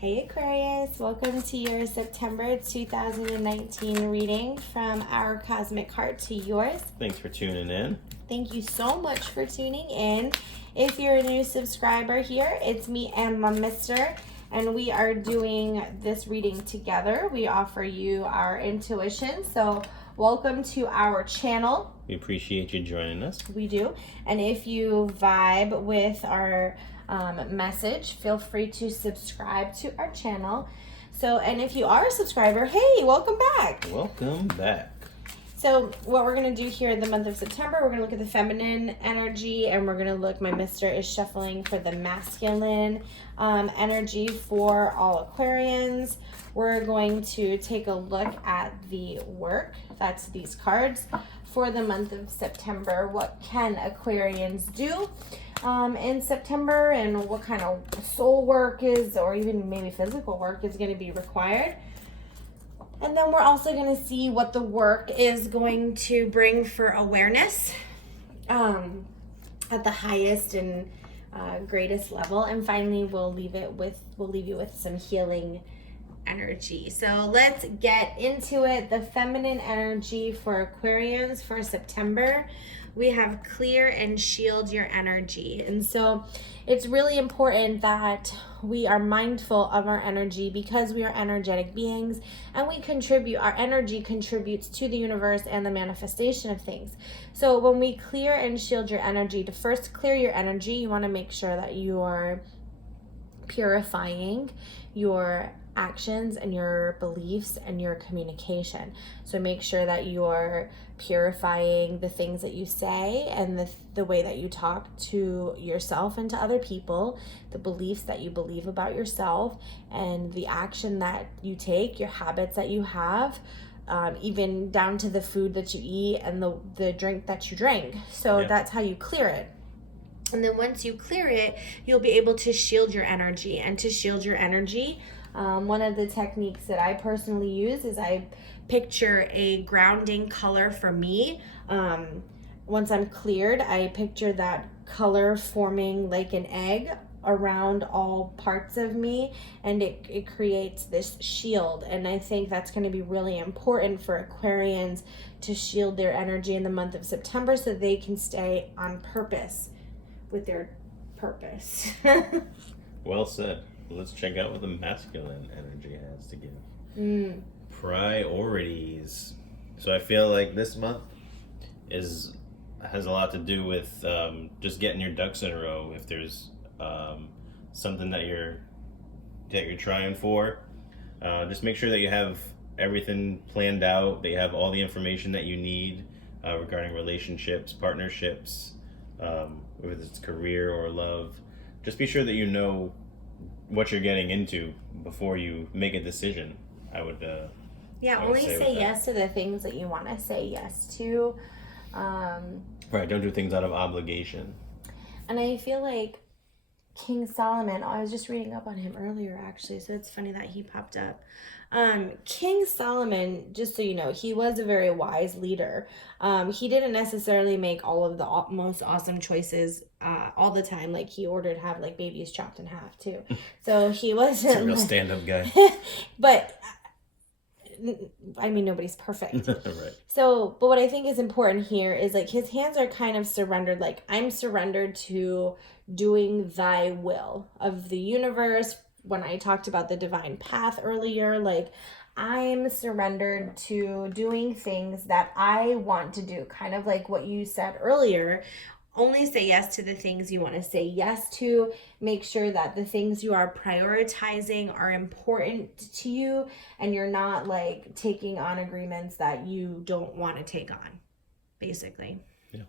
Hey Aquarius, welcome to your September 2019 reading from our cosmic heart to yours. Thanks for tuning in. Thank you so much for tuning in. If you're a new subscriber here, it's me and my mister, and we are doing this reading together. We offer you our intuition, so welcome to our channel. We appreciate you joining us. We do. And if you vibe with our message, feel free to subscribe to our channel. And if you are a subscriber, hey, welcome back. Welcome back. So what we're going to do here in the month of September, we're going to look at the feminine energy, and we're going to look, my mister is shuffling for the masculine energy for all Aquarians. We're going to take a look at the work, that's these cards, for the month of September. What can Aquarians do in September, and what kind of soul work is, or even maybe physical work is going to be required. And then we're also going to see what the work is going to bring for awareness at the highest and greatest level. And finally, we'll leave you with some healing energy. So let's get into it. The feminine energy for Aquarians for September. We have clear and shield your energy. And so it's really important that we are mindful of our energy, because we are energetic beings and our energy contributes to the universe and the manifestation of things. So when we clear and shield your energy, to first clear your energy, you want to make sure that you are purifying your actions and your beliefs and your communication. So make sure that you're purifying the things that you say and the way that you talk to yourself and to other people, the beliefs that you believe about yourself, and the action that you take, your habits that you have, even down to the food that you eat and the drink that you drink. So That's how you clear it. And then once you clear it, you'll be able to shield your energy. And to shield your energy, one of the techniques that I personally use is I picture a grounding color for me. Once I'm cleared, I picture that color forming like an egg around all parts of me, and it creates this shield. And I think that's going to be really important for Aquarians to shield their energy in the month of September so they can stay on purpose with their purpose. Well said. Let's check out what the masculine energy has to give. Priorities. So I feel like this month has a lot to do with just getting your ducks in a row. If there's something that you're trying for, just make sure that you have everything planned out, that you have all the information that you need regarding relationships, partnerships, whether it's career or love. Just be sure that you know what you're getting into before you make a decision. I would only say yes to the things that you want to say yes to. Right, don't do things out of obligation. And I feel like King Solomon, I was just reading up on him earlier actually, so it's funny that he popped up. King Solomon, just so you know, he was a very wise leader. He didn't necessarily make all of the most awesome choices all the time. Like, he ordered to have like babies chopped in half too. So he wasn't a real stand-up guy. But I mean, nobody's perfect. Right. So, but what I think is important here is like his hands are kind of surrendered. Like, I'm surrendered to doing thy will of the universe. When I talked about the divine path earlier, like, I'm surrendered to doing things that I want to do. Kind of like what you said earlier. Only say yes to the things you want to say yes to. Make sure that the things you are prioritizing are important to you, and you're not like taking on agreements that you don't want to take on, basically. Yeah.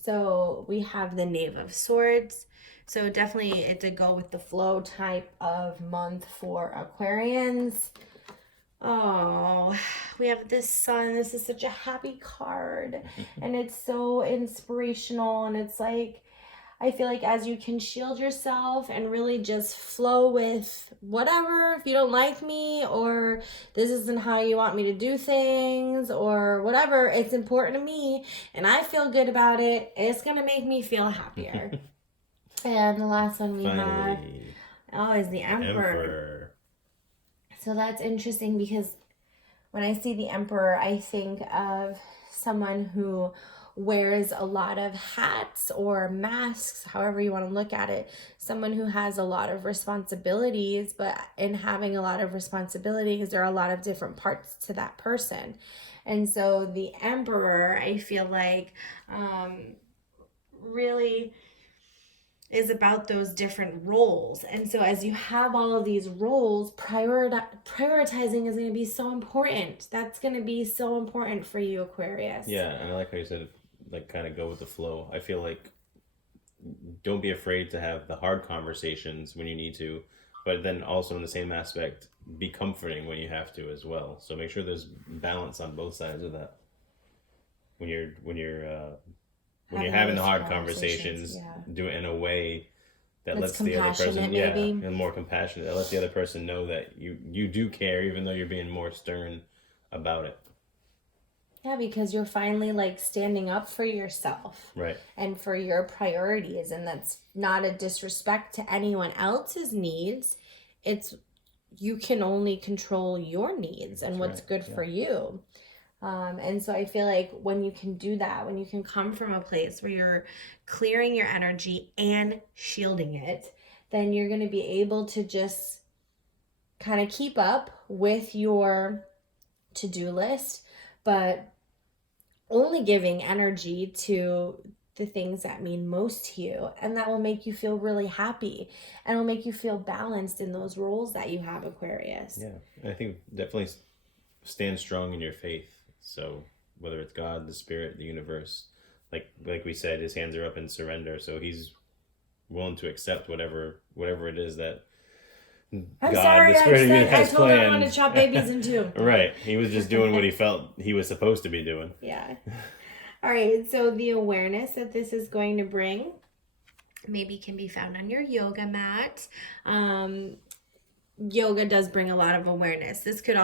So we have the Knave of Swords. So definitely it's a go with the flow type of month for Aquarians. Oh, we have this Sun. This is such a happy card, and it's so inspirational. And it's like, I feel like as you can shield yourself and really just flow with whatever, if you don't like me, or this isn't how you want me to do things, or whatever, it's important to me and I feel good about it, it's going to make me feel happier. And the last one we have Finally, is the Emperor. So that's interesting because when I see the Emperor, I think of someone who wears a lot of hats or masks, however you want to look at it. Someone who has a lot of responsibilities, but in having a lot of responsibilities, there are a lot of different parts to that person. And so the Emperor, I feel like, really is about those different roles. And so as you have all of these roles, prioritizing is going to be so important. That's going to be so important for you, Aquarius. Yeah, and I like how you said, like, kind of go with the flow. I feel like don't be afraid to have the hard conversations when you need to, but then also in the same aspect, be comforting when you have to as well. So make sure there's balance on both sides of that. When you're having the hard conversations, do it in a way that lets the other person, maybe. And more compassionate. That lets the other person know that you do care, even though you're being more stern about it. Yeah, because you're finally like standing up for yourself, right, and for your priorities, and that's not a disrespect to anyone else's needs. It's you can only control your needs and what's good for you. And so I feel like when you can do that, when you can come from a place where you're clearing your energy and shielding it, then you're going to be able to just kind of keep up with your to-do list, but only giving energy to the things that mean most to you, and that will make you feel really happy and will make you feel balanced in those roles that you have, Aquarius. Yeah, and I think definitely stand strong in your faith. So whether it's God, the spirit, the universe, like we said, his hands are up in surrender. So he's willing to accept whatever it is that I'm sorry, the spirit of the universe I has told him I planned. wanted to chop babies in two. Right. He was just doing what he felt he was supposed to be doing. Yeah. All right. So the awareness that this is going to bring maybe can be found on your yoga mat. Yoga does bring a lot of awareness. This could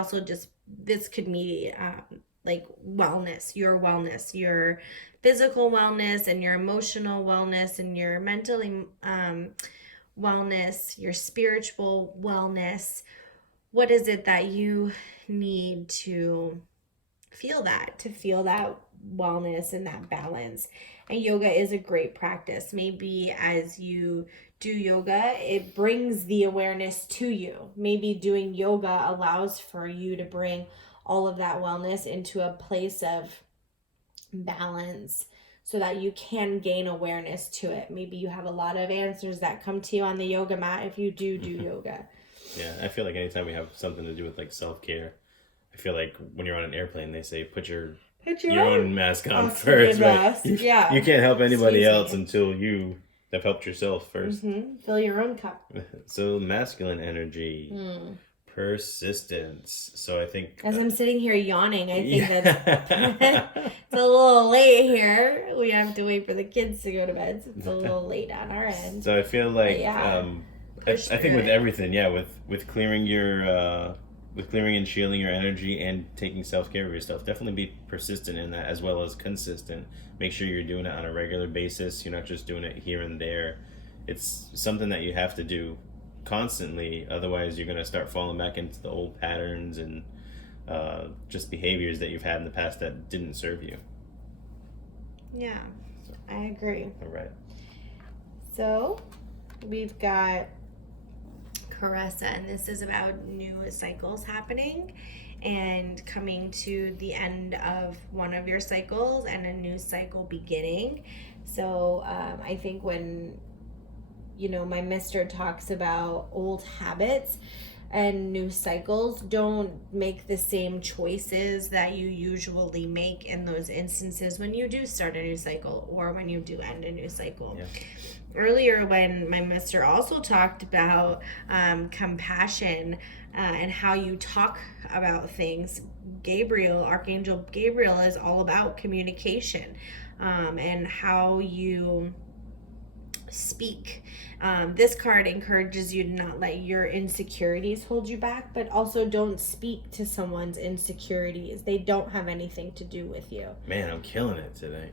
be like wellness, your physical wellness and your emotional wellness and your mental wellness, your spiritual wellness. What is it that you need to feel that wellness and that balance? And yoga is a great practice. Maybe as you do yoga, it brings the awareness to you. Maybe doing yoga allows for you to bring all of that wellness into a place of balance so that you can gain awareness to it. Maybe you have a lot of answers that come to you on the yoga mat if you do yoga. Yeah, I feel like anytime we have something to do with like self-care, I feel like when you're on an airplane, they say put your own mask on first. Right? You can't help anybody else until you have helped yourself first. Fill your own cup. So masculine energy. Persistence. So I think as I'm sitting here yawning, I think that's it's a little late here. We have to wait for the kids to go to bed. So it's a little late on our end. So I feel like I think with everything, with clearing your with clearing and shielding your energy and taking self-care of yourself, definitely be persistent in that as well as consistent. Make sure you're doing it on a regular basis. You're not just doing it here and there. It's something that you have to do constantly, otherwise you're going to start falling back into the old patterns and just behaviors that you've had in the past that didn't serve you. Yeah, I agree. All right. So we've got Caressa, and this is about new cycles happening and coming to the end of one of your cycles and a new cycle beginning. So I think when my mister talks about old habits and new cycles, don't make the same choices that you usually make in those instances when you do start a new cycle or when you do end a new cycle. Yeah. Earlier, when my mister also talked about compassion and how you talk about things, Archangel Gabriel is all about communication and how you speak. This card encourages you to not let your insecurities hold you back, but also don't speak to someone's insecurities. They don't have anything to do with you. Man, I'm killing it today.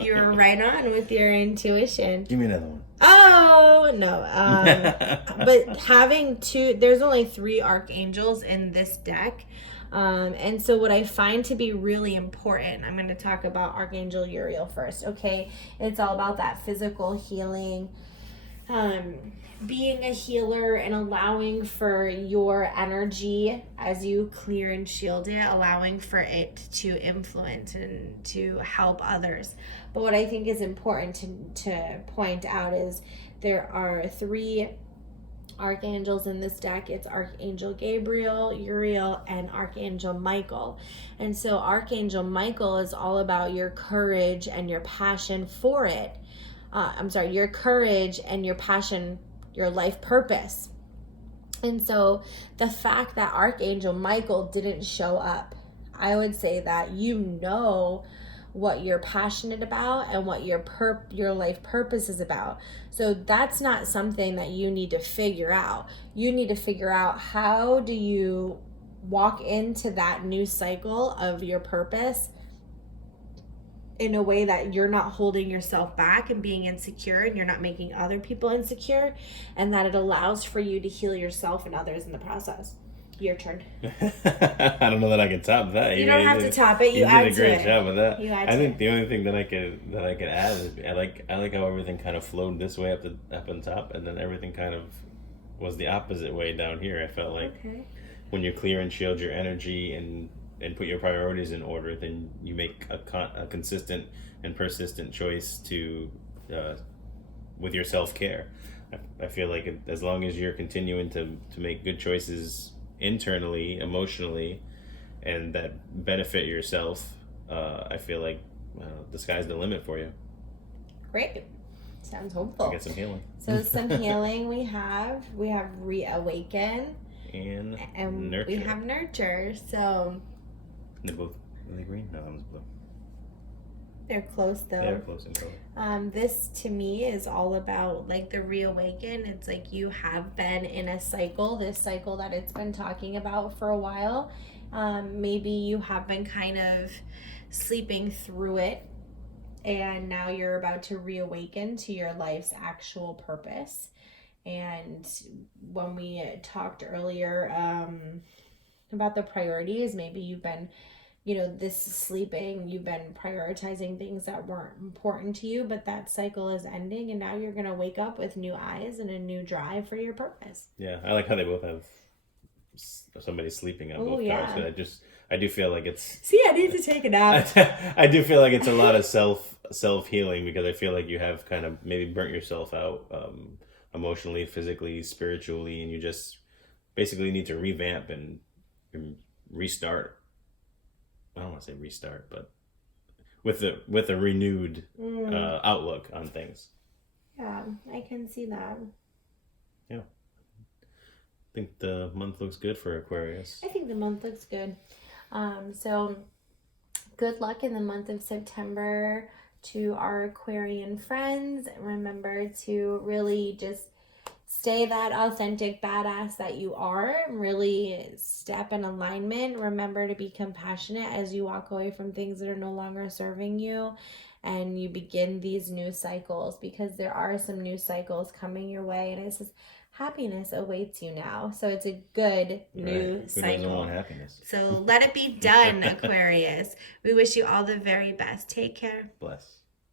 You were right on with your intuition. Give me another one. Oh, no. But having there's only 3 archangels in this deck. And so what I find to be really important, I'm going to talk about Archangel Uriel first, okay? It's all about that physical healing, being a healer and allowing for your energy as you clear and shield it, allowing for it to influence and to help others. But what I think is important to point out is there are 3 archangels in this deck. It's Archangel Gabriel, Uriel, and Archangel Michael. And so Archangel Michael is all about your courage and your passion for it. Your courage and your passion, your life purpose. And so the fact that Archangel Michael didn't show up, I would say that you know what you're passionate about and what your life purpose is about. So that's not something that you need to figure out. You need to figure out, how do you walk into that new cycle of your purpose in a way that you're not holding yourself back and being insecure, and you're not making other people insecure, and that it allows for you to heal yourself and others in the process. Your turn. I don't know that I can top that. You don't have to top it. You add to it. You did a great job with that. I think the only thing that I could add is I like how everything kind of flowed this way up on top, and then everything kind of was the opposite way down here. I felt like when you clear and shield your energy and put your priorities in order, then you make a consistent and persistent choice to with your self-care. I feel like as long as you're continuing to make good choices internally, emotionally, and that benefit yourself, I feel like the sky's the limit for you. Great. Sounds hopeful. Get some healing. So some healing we have reawaken and nurture. We have nurture. So are they green? No, that one's blue. They're close though. They're close in color. This to me is all about like the reawaken. It's like you have been in a cycle, this cycle that it's been talking about for a while. Maybe you have been kind of sleeping through it, and now you're about to reawaken to your life's actual purpose. And when we talked earlier about the priorities, maybe you've been, this sleeping, you've been prioritizing things that weren't important to you, but that cycle is ending, and now you're going to wake up with new eyes and a new drive for your purpose. Yeah, I like how they both have somebody sleeping on both cards. But I do feel like it's... See, I need to take a nap. I do feel like it's a lot of self-healing, because I feel like you have kind of maybe burnt yourself out emotionally, physically, spiritually, and you just basically need to revamp and restart. I don't want to say restart, but with a renewed outlook on things. Yeah, I can see that. Yeah. I think the month looks good for Aquarius. I think the month looks good. So good luck in the month of September to our Aquarian friends. Remember to really just stay that authentic badass that you are. Really step in alignment. Remember to be compassionate as you walk away from things that are no longer serving you, and you begin these new cycles, because there are some new cycles coming your way, and it says happiness awaits you now. So it's a good new cycle. Who doesn't want happiness? So let it be done, Aquarius. We wish you all the very best. Take care. Bless.